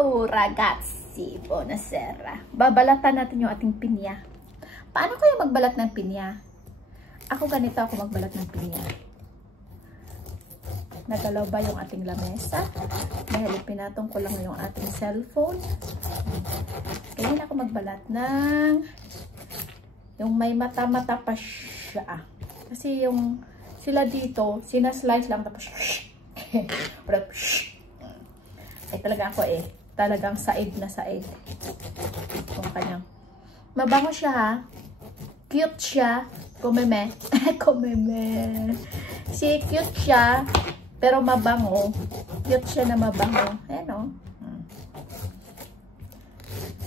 Ciao ragazzi, buonasera. Babalatan natin yung ating pinya. Paano kayo magbalat ng pinya? Ako ganito ako magbalat ng pinya. Nagalaw ba yung ating lamesa? Dahil pinatong ko lang yung ating cellphone. Kaya ako magbalat ng yung may mata-mata pa siya. Kasi yung sila dito, sinaslice lang tapos ay talaga ako talagang said na said. Kung kanyang mabango siya ha. Cute siya. Kumeme. Kumeme. Si cute siya. Pero mabango. Cute siya na mabango. Ayan o.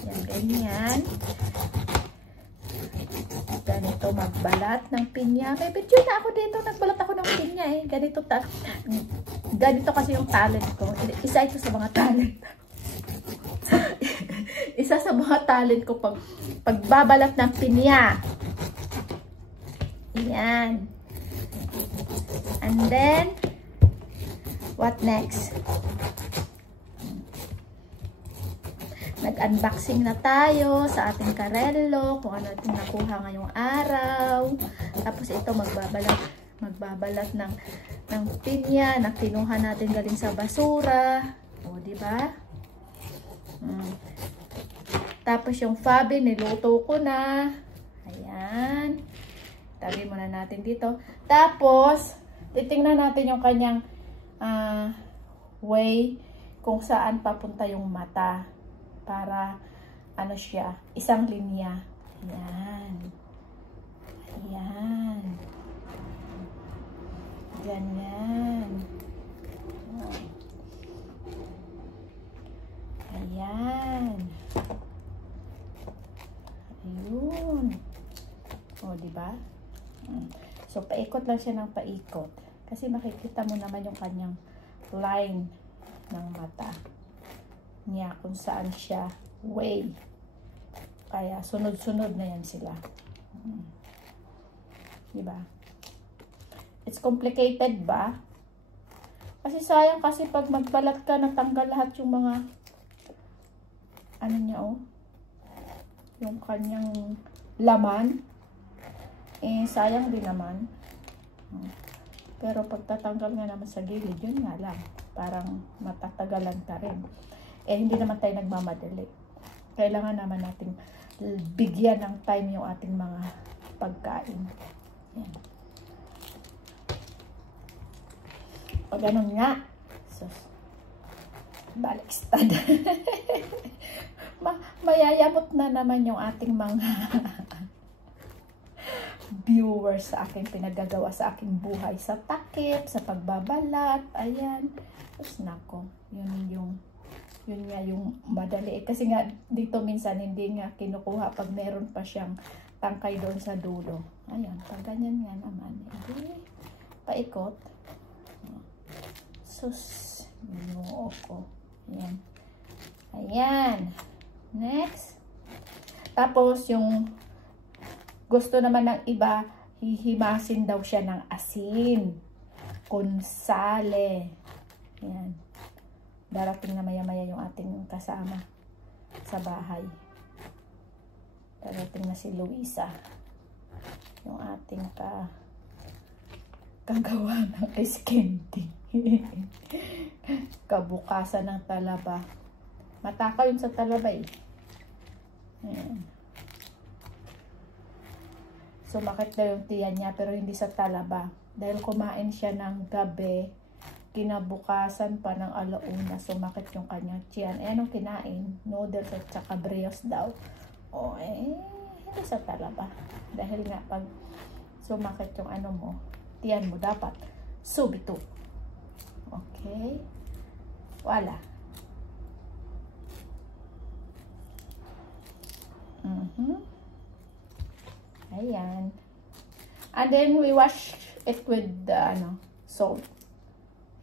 Yan, ganyan. Ganito magbalat ng pinya. May video na ako dito. Nagbalat ako ng pinya Ganito kasi yung talent ko. Isa ito sa mga talent. Isa sa mga talent ko pagbabalat ng pinya. Ayan. And then, what next? Nag-unboxing na tayo sa ating karelo, kung ano ating nakuha ngayong araw. Tapos ito magbabalat ng pinya na kinuha natin galing sa basura. O, di ba? Tapos yung fabi niluto ko na. Ayan. Tabi muna natin dito. Tapos titingnan natin yung kanyang way kung saan papunta yung mata. Para, ano siya, isang linya. Ayan. Ayan. Ganyan. Ayan. Ayun. O, diba? So, paikot lang siya ng paikot. Kasi makikita mo naman yung kanyang line ng mata niya kung saan siya way. Kaya sunod-sunod na yan sila. Diba? It's complicated ba? Kasi sayang kasi pag magbalat ka, natanggal lahat yung mga ano niya yung kanyang laman. Sayang din naman. Pero pag tatanggal nga naman sa gilid, yun nga lang. Parang matatagalan ka rin. Hindi naman tayo nagmamadali. Kailangan naman natin bigyan ng time yung ating mga pagkain. Yan. Pag ganun nga, baliktad. Mayayamot na naman yung ating mga viewers sa aking pinagagawa sa aking buhay. Sa takip, sa pagbabalat, ayan. Tapos nako, yun nga yung madali. Kasi nga dito minsan hindi nga kinukuha pag meron pa siyang tangkay doon sa dulo. Ayan, pag ganyan nga naman. Paikot. Sus, minuo ko. Ayan. Ayan. Next. Tapos yung gusto naman ng iba, hihimasin daw siya ng asin. Konsale. Ayan. Darating na maya-maya yung ating kasama sa bahay. Darating na si Luisa. Yung ating kagawa ng ice candy. Kabukasan ng talaba. Matakaw yun sa talaba Ayan. Sumakit na yung tiyan niya pero hindi sa talaba. Dahil kumain siya ng gabi, kinabukasan pa ng alauna, sumakit yung kanyang tiyan. Anong kinain? Noodles at saka brioche daw. Hindi sa talaba. Dahil nga pag sumakit yung tiyan mo, dapat subito. Okay? Wala. Ayan. And then we wash it with salt.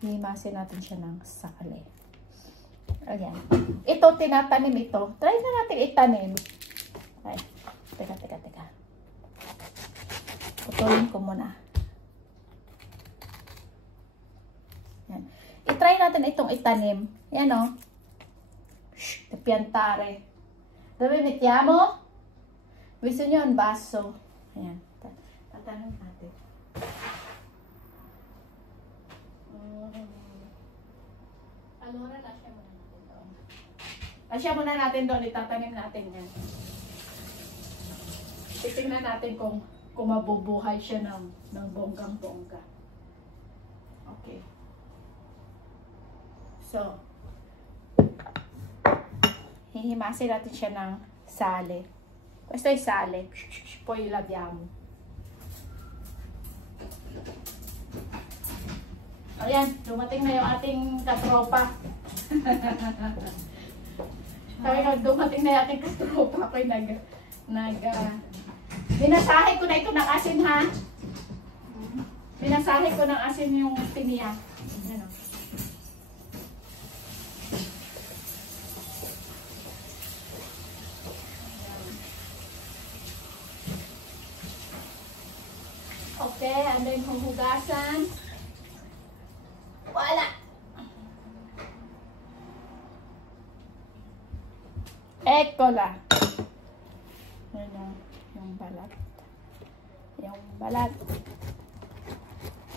Himasin natin siya ng sakali. Ayan. Ito, tinatanim ito. Try na natin itanim. Ay, teka. Putulin ko muna. Yan. I-try natin itong itanim. Yan Shh, piantare. Dove mettiamo? Bisogna un basso. Ayan. Tatanong natin. Allora, lascia muna natin doon. Lascia muna natin doon. Itatanim natin yan. Titingnan natin kung mabubuhay siya ng bonggang-bongga. Okay. So, hihimasin natin siya ng sale. Questo è sale. Poi laviamo. Ayan, dumating na yung ating katropa. Sabi ko, dumating na yung ating katropa. Ako'y binasahe ko na ito ng asin, ha? Binasahe ko ng asin yung tiniya. Ayan, o. Okay, ano yung huhugasan? Wala! Eccola! Ayan yung balat. Yung balat.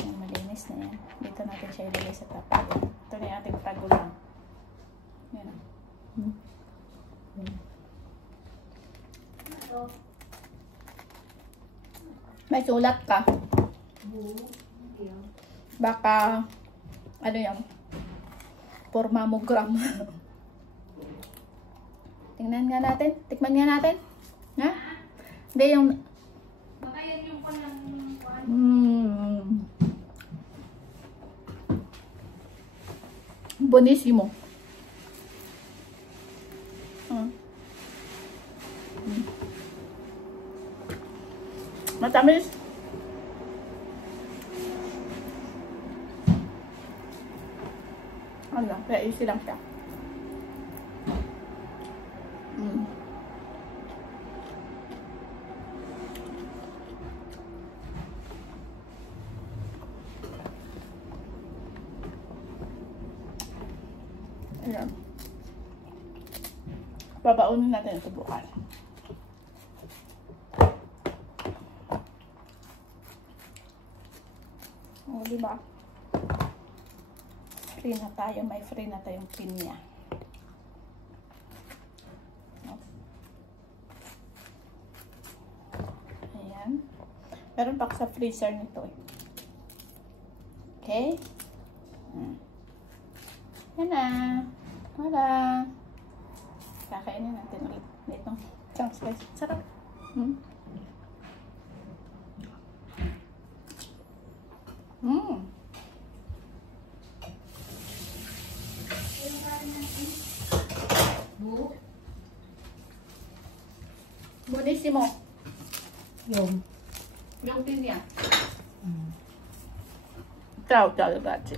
Yung malinis na yan. Dito natin siya ilagay sa tapat. Ito na yung ating tagulang. Yan o. May sulat ka. Baka, ano yan? For mammogram. Tingnan nga natin. Tikman nga natin. Ha? Hindi yung... Baka yan yung panang... Buonissimo. Matamis. Ano, kaya easy lang siya. Ayan. Babaunin natin ito bukas. O, diba? Free na tayo. May free na tayong pinya. Ayan. Meron pa sa freezer nito eh. Okay? Yan na. Wala. Kakainin natin ulit. Itong chunk slice. Sarap. Buonissimo. Yung pinya. Ciao, ciao ragazzi.